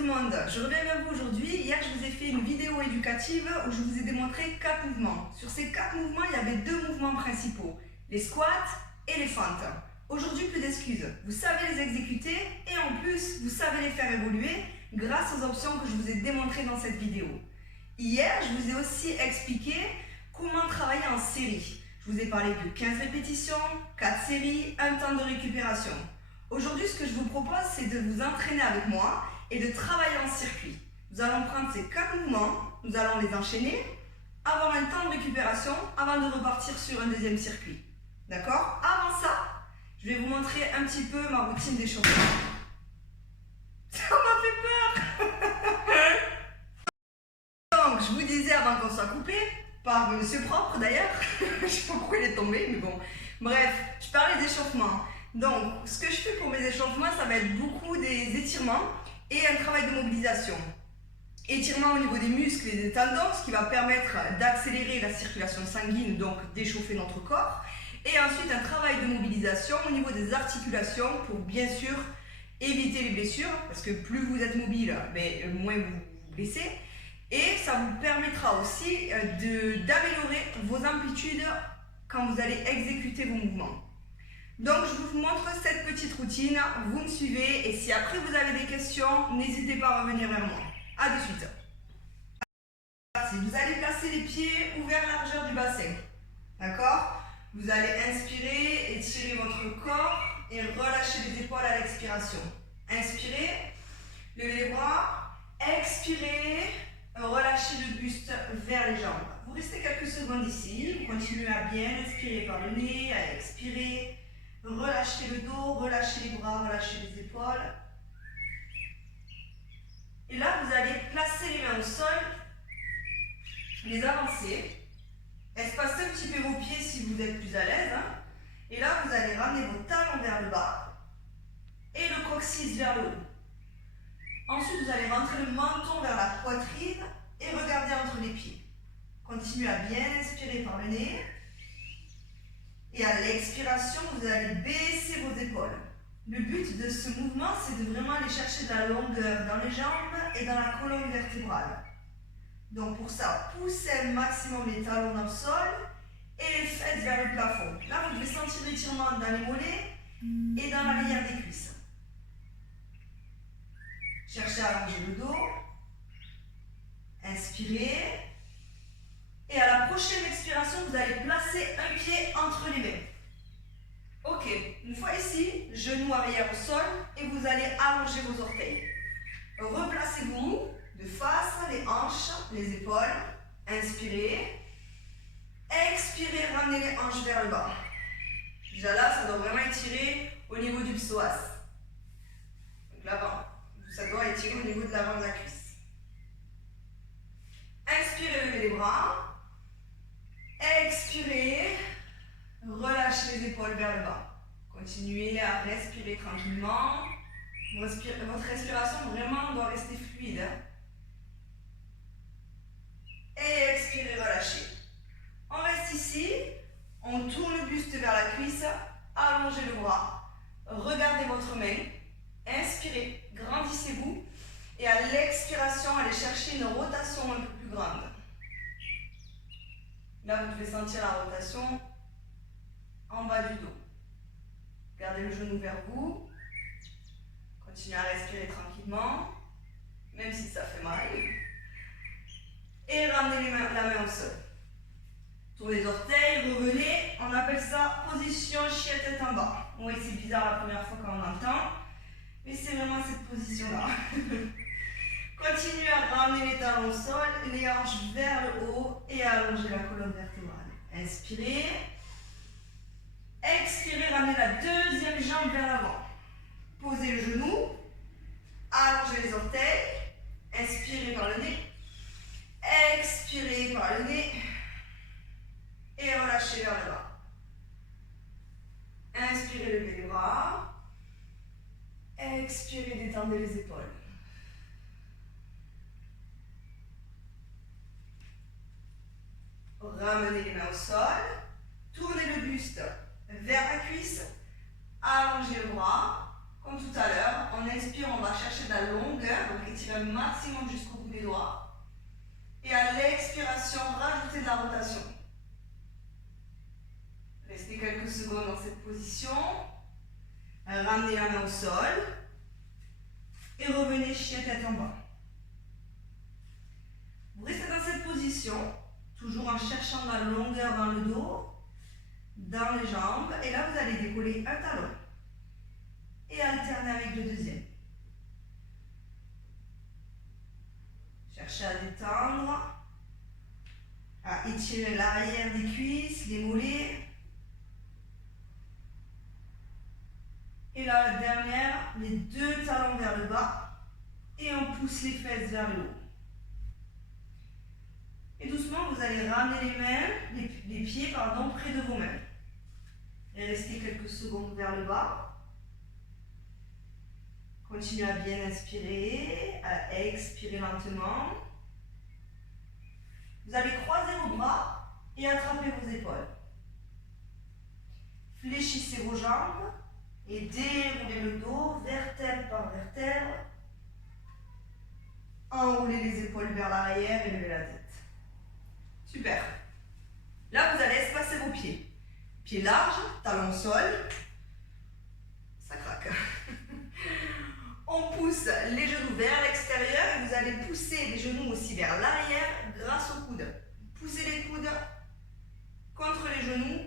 tout le monde, je reviens vers vous aujourd'hui. Hier, je vous ai fait une vidéo éducative où je vous ai démontré 4 mouvements. Sur ces 4 mouvements, il y avait 2 mouvements principaux, les squats et les fentes. Aujourd'hui, plus d'excuses. Vous savez les exécuter et en plus, vous savez les faire évoluer grâce aux options que je vous ai démontrées dans cette vidéo. Hier, je vous ai aussi expliqué comment travailler en série. Je vous ai parlé de 15 répétitions, 4 séries, un temps de récupération. Aujourd'hui, ce que je vous propose, c'est de vous entraîner avec moi et de travailler en circuit. Nous allons prendre ces 4 mouvements, nous allons les enchaîner, avoir un temps de récupération avant de repartir sur un deuxième circuit. D'accord? Avant ça, je vais vous montrer un petit peu ma routine d'échauffement. Ça m'a fait peur. Donc, je vous disais avant qu'on soit coupé, par Monsieur Propre d'ailleurs, je sais pas pourquoi il est tombé, mais bon. Bref, je parlais d'échauffement. Donc, ce que je fais pour mes échauffements, ça va être beaucoup des étirements et un travail de mobilisation. Étirement au niveau des muscles et des tendons, ce qui va permettre d'accélérer la circulation sanguine, donc d'échauffer notre corps. Et ensuite, un travail de mobilisation au niveau des articulations pour bien sûr éviter les blessures, parce que plus vous êtes mobile, mais moins vous vous blessez. Et ça vous permettra aussi d'améliorer vos amplitudes quand vous allez exécuter vos mouvements. Donc, je vous montre cette petite routine, vous me suivez et si après vous avez des questions, n'hésitez pas à revenir vers moi. A de suite. Vous allez placer les pieds ouverts largeur du bassin. D'accord? Vous allez inspirer, étirer votre corps et relâcher les épaules à l'expiration. Inspirez, levez les bras, expirez, relâchez le buste vers les jambes. Vous restez quelques secondes ici, vous continuez à bien inspirer par le nez, à expirer. Relâchez le dos, relâchez les bras, relâchez les épaules. Et là, vous allez placer les mains au sol, les avancer, espacer un petit peu vos pieds si vous êtes plus à l'aise. Et là, vous allez ramener vos talons vers le bas et le coccyx vers le haut. Ensuite, vous allez rentrer le menton vers la poitrine et regarder entre les pieds. Continuez à bien inspirer par le nez. Et à l'expiration, vous allez baisser vos épaules. Le but de ce mouvement, c'est de vraiment aller chercher de la longueur dans les jambes et dans la colonne vertébrale. Donc pour ça, poussez un maximum les talons dans le sol et les fesses vers le plafond. Là, vous devez sentir l'étirement dans les mollets et dans l'arrière des cuisses. Cherchez à allonger le dos. Inspirez. Et à la prochaine expiration, vous allez placer un pied entre les mains. Ok, une fois ici, genou arrière au sol et vous allez allonger vos orteils. Replacez-vous de face, les hanches, les épaules. Inspirez. Expirez, ramenez les hanches vers le bas. Déjà là, ça doit vraiment étirer au niveau du psoas. Donc l'avant, ça doit étirer au niveau de l'avant de la cuisse. Inspirez, levez les bras. Expirez, relâchez les épaules vers le bas. Continuez à respirer tranquillement. Votre respiration vraiment doit rester fluide. Et expirez, relâchez. On reste ici, on tourne le buste vers la cuisse, allongez le bras, regardez votre main, inspirez, grandissez-vous et à l'expiration, allez chercher une rotation un peu plus grande. Là, vous devez sentir la rotation en bas du dos. Gardez le genou vers vous. Continuez à respirer tranquillement, même si ça fait mal. Et ramenez la main au sol. Tournez les orteils, revenez. On appelle ça position chien tête en bas. Oui, c'est bizarre la première fois quand on entend, mais c'est vraiment cette position-là. Continuez à ramener les talons au sol, les hanches vers le haut et à allonger la colonne vertébrale. Inspirez. Expirez, ramenez la deuxième jambe vers l'avant. Posez le genou. Allongez les orteils. Inspirez par le nez. Expirez par le nez. Et relâchez vers le bas. Inspirez, levez les bras. Expirez, détendez les épaules. Ramenez les mains au sol, tournez le buste vers la cuisse, allongez le bras, Comme tout à l'heure, on inspire, on va chercher de la longueur, donc étirer un maximum jusqu'au bout des doigts. Et à l'expiration, rajouter de la rotation. Restez quelques secondes dans cette position. Ramenez la main au sol. Et revenez chien tête en bas. Vous restez dans cette position, toujours en cherchant de la longueur dans le dos, dans les jambes. Et là, vous allez décoller un talon. Et alterner avec le deuxième. Cherchez à détendre, à étirer l'arrière des cuisses, les mollets. Et là, la dernière, les deux talons vers le bas et on pousse les fesses vers le haut. Et doucement, vous allez ramener les mains, les pieds, pardon, près de vos mains. Et restez quelques secondes vers le bas. Continuez à bien inspirer, à expirer lentement. Vous allez croiser vos bras et attraper vos épaules. Fléchissez vos jambes et déroulez le dos, vertèbre par vertèbre. Enroulez les épaules vers l'arrière et levez la tête. Super. Là, vous allez espacer vos pieds. Pieds larges, talons au sol. Ça craque. On pousse les genoux vers l'extérieur et vous allez pousser les genoux aussi vers l'arrière grâce aux coudes. Poussez les coudes contre les genoux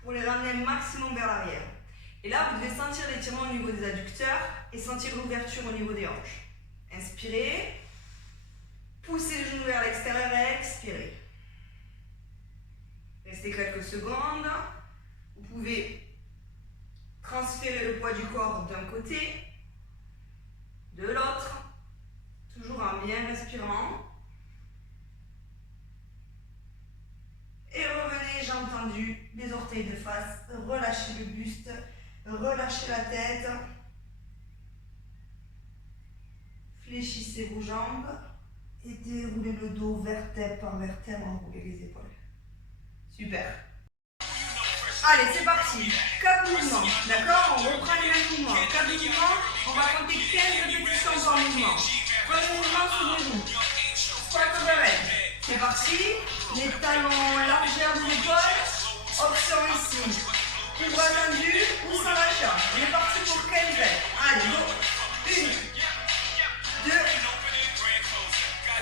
pour les ramener un maximum vers l'arrière. Et là, vous devez sentir l'étirement au niveau des adducteurs et sentir l'ouverture au niveau des hanches. Inspirez. Poussez les genoux vers l'extérieur et expirez. Restez quelques secondes. Vous pouvez transférer le poids du corps d'un côté, de l'autre, toujours en bien respirant. Et revenez, jambes tendues, les orteils de face, relâchez le buste, relâchez la tête. Fléchissez vos jambes et déroulez le dos vertèbre par vertèbre, enroulez les épaules. Super. Allez, c'est parti. 4 mouvements, d'accord? On reprend les mêmes mouvements. 4 mouvements, on va compter 15 répétitions par mouvement. Premier mouvement sous le genou. Squat overhead. C'est parti. Les talons largeur des épaules. Option ici. Tout bras tendu ou sans lâcher. On est parti pour 15 reps. Allez, go. 1, 2,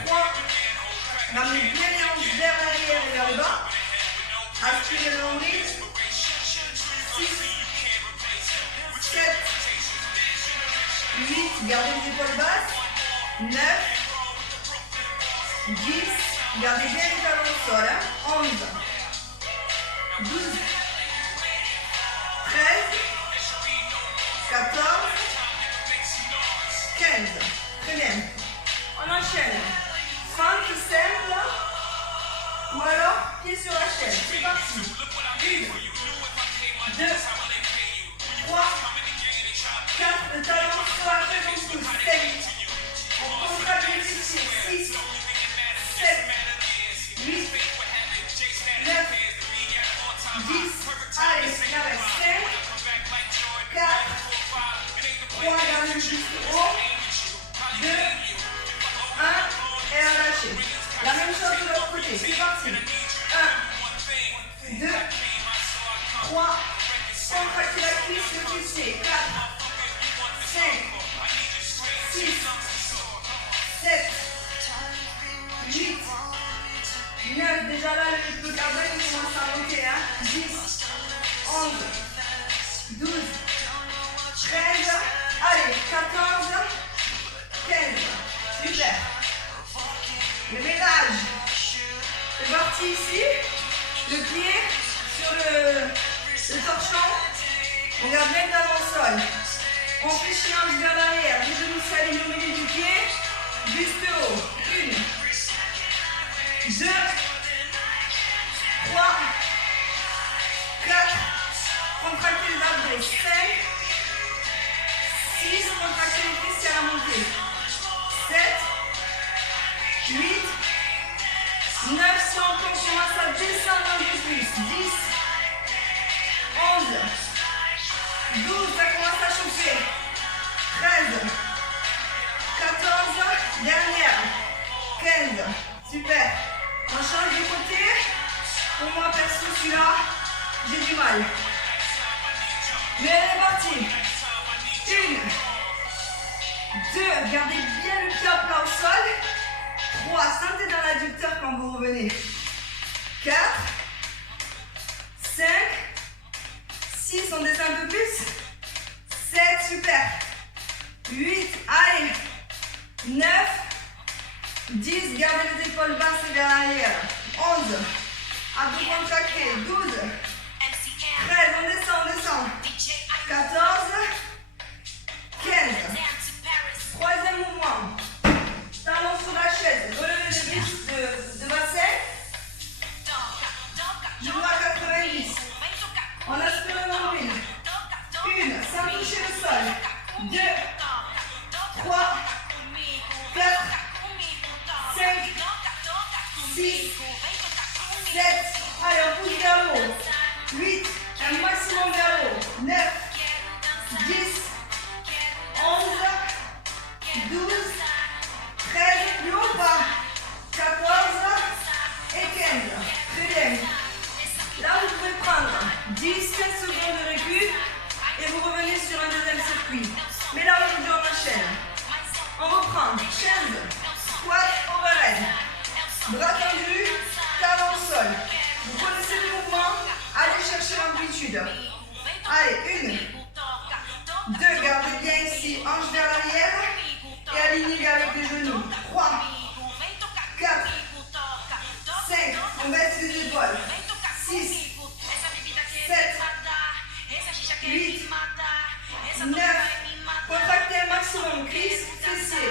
3. Ramenez bien les hanches vers l'arrière et vers le bas. Aspirez le nombril. 6, 7, 8, gardez les épaules basses, 9, 10, gardez bien les talons au sol, 11, 12, 13, 14, 15. Très bien. On enchaîne. Fente simple ou alors pied sur la chaise. C'est parti. 1, 2, 3, 4, le talon sur la chaise, on pousse, 7, on contracte les fessiers, 6, 7, 8, 9, 10, allez, il en reste 5, 4, 3, gardez le buste haut, 2, 1, et relâchez. La même chose de l'autre côté, c'est parti. 1, 2, 3, contractez la cuisse, le fessier. 4, 5, 6, 7, 8, 9. Déjà là, le cardiaque commence à monter. 10, 11, 12, 13, allez, 14, 15. Super. Le ménage. C'est parti ici. Le pied sur le torchon. On garde bien le talon au sol. On fléchit l'ange vers l'arrière. Les genoux s'alignent au milieu du pied. Buste haut. 1, 2, 3, 4. Contractez les abdos. 5, 6. Contractez les fessiers à la montée. 7, 8, 9. Si on commence à descendre un peu plus. 10, 11, 12, ça commence à chauffer. 15. Super. On change de côté. Pour moi, perso, celui-là, j'ai du mal. Mais elle est partie. 1, 2, gardez bien le pied à plat au sol. 3, sentez dans l'adducteur quand vous revenez. 4, 5, 6, on descend un peu plus. 7, super. 8, allez. 9, 10, gardez les épaules basses et vers l'arrière. 11, abdos contractés. 12, 13, on descend. 14, 15. Troisième mouvement. Talons sur la chaise. Relevez les muscles de bassin. Genoux à 90. On aspire le nombril. 1, sans toucher le sol. 2, 3, 4, 5, 6, 7. Allez, on pousse vers le haut. 8, un maximum vers le haut. 9, 10, 11, 12, 13, plus haut pas. 14 et 15. Très bien. Là, vous pouvez prendre 10-15 secondes de récup et vous revenez sur un deuxième circuit. Mais là, aujourd'hui, on enchaîne. On reprend 15 squat overhead. Bras tendus, talons au sol. Vous connaissez le mouvement, allez chercher l'amplitude. Allez, 1, 2, gardez bien ici, hanche vers l'arrière et alignez avec les genoux. 3, 4, 5, on baisse les épaules. 6, 7, 8, 9, contractez un maximum, cuisse, fessier.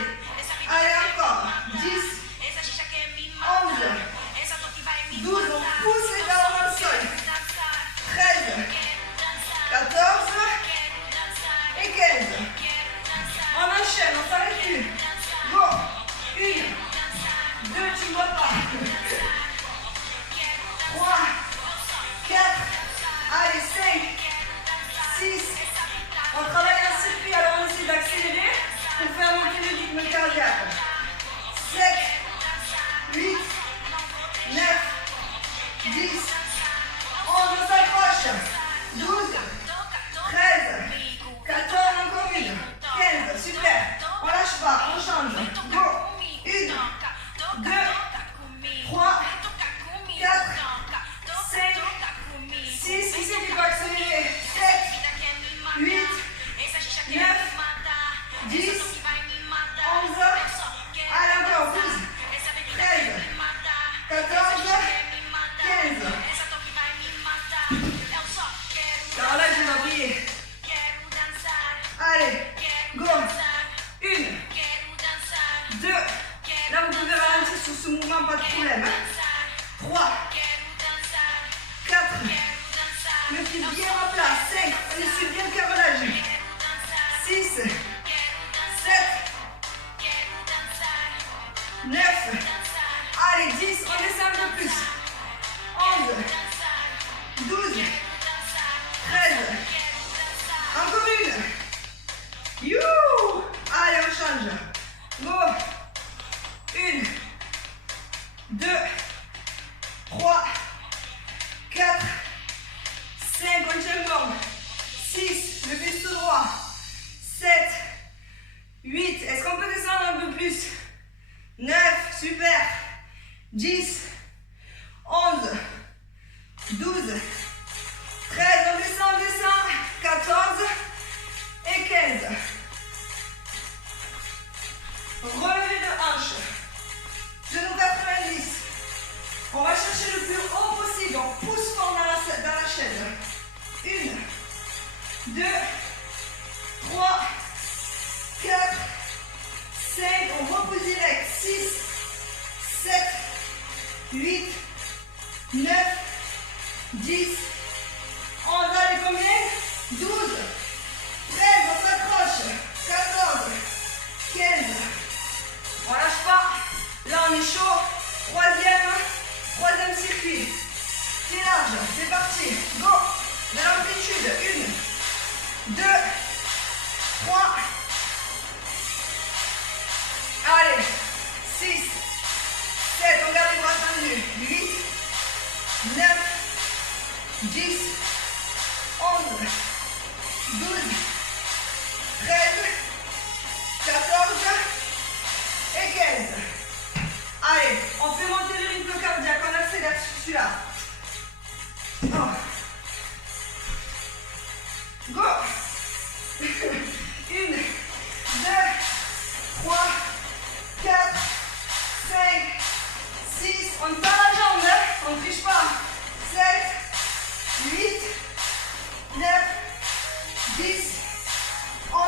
Allez encore, 10, 11, 12, on pousse les talons dans le sol. 13, 14 et 15. On enchaîne, on s'arrête plus. Go. 1, 2, tu ne vois pas. 3, 4, allez, 5, 6. On travaille un circuit, alors on essaie d'accélérer pour faire monter le rythme cardiaque. 7, 8, 9, 10, 11, on s'accroche. 12, 13, 14, encore une. 15, super. On lâche pas, on change. Go. 1, 2, 3, 4, 5, 6. Qui c'est qui peut accélérer? 7, 8, 9, 10, 11. Allez, encore 12, 13, 14, 15. Alors là, je vais briller. Allez, go. 1, 2. Là, vous pouvez ralentir sur ce mouvement, pas de problème. 3, 4. Le pied bien en place. 5. On essuie bien le carrelage. 6, 7, 9. Allez, 10. On descend un peu plus. 11, 12, 13. Encore une. You. Allez, on change. Go. 1, 2, 3, 4, 5. On tient bon. 6. Le buste droit. 7, 8. Est-ce qu'on peut descendre un peu plus? 9. Super. 10, 11, 12, 13, on descend, 14 et 15. Relevé de hanche. Genou 90. On va chercher le plus haut possible. On pousse fort dans la chaise. 1, 2, 3, 4, 5. On repousse direct. 6, 7, 8, 9, 10, 11, allez, combien? 12, 13, on s'accroche. 14, 15. On lâche pas. Là, on est chaud. Troisième circuit. Pied large, c'est parti. Go. De l'amplitude. 1, 2, 3. Allez. 6, continue. 8, 9, 10, 11, 12, 13, 14 et 15. Allez, on fait monter le rythme cardiaque, on accélère sur celui-là. Oh. Go. 1, 2, 3, 4, 5, 6. On tend la jambe, hein? On ne triche pas. 7, 8, 9, 10, 11,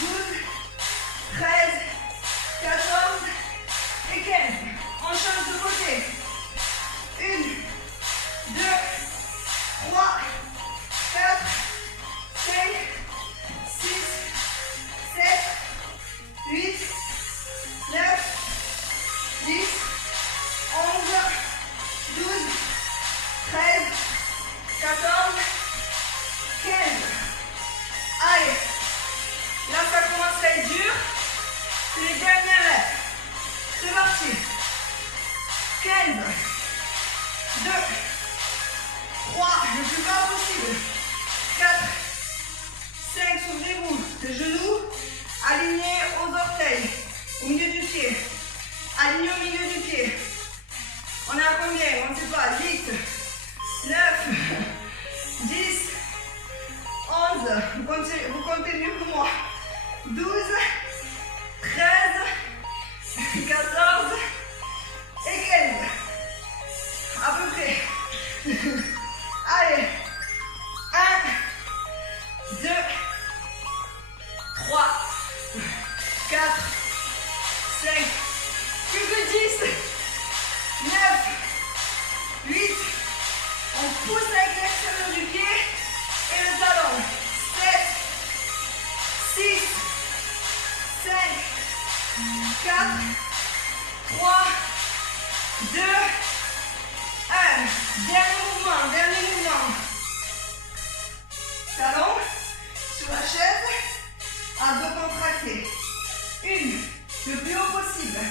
12, 13, 14 et 15. On change de côté. 1, 2, 3, 4, 5, 6, 7, 8, 9, 10, 11, 12, 13, 14, 15. Allez, là ça commence à être dur. C'est les dernières reps. C'est parti. 15, 2, 3, le plus bas possible. 4, 5, souvenez-vous, les genoux alignés aux orteils, au milieu du pied. Alignés au milieu du pied. On est à combien? On ne sait pas. 8, 9, 10, 11, vous comptez mieux que moi. 12, 13, 14 et 15. À peu près. Allez. 1, 2, 3, 4, 5, plus que 10, 9, 8, on pousse avec l'extérieur du pied et le talon. 7, 6, 5, 4, 3, 2, 1. Dernier mouvement. Talon sur la chaise, à dos contractés. 1, le plus haut possible.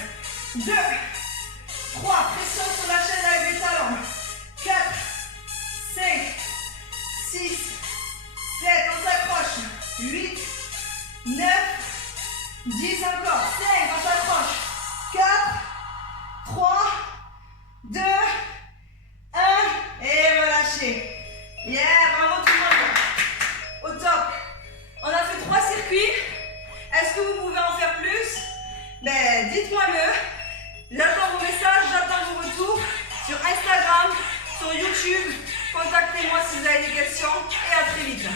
2, 3, pression sur la chaise avec les talons. 4, 5, 6, 7, on s'accroche. 8, 9, 10 encore. 5, on s'accroche. 4, 3, 2, 1 et relâchez. Yeah, bravo tout le monde. Au top. On a fait 3 circuits. Est-ce que vous pouvez en faire plus? Ben, dites-moi-le. J'attends vos messages, j'attends vos retours sur Instagram, sur YouTube. Contactez-moi si vous avez des questions et à très vite.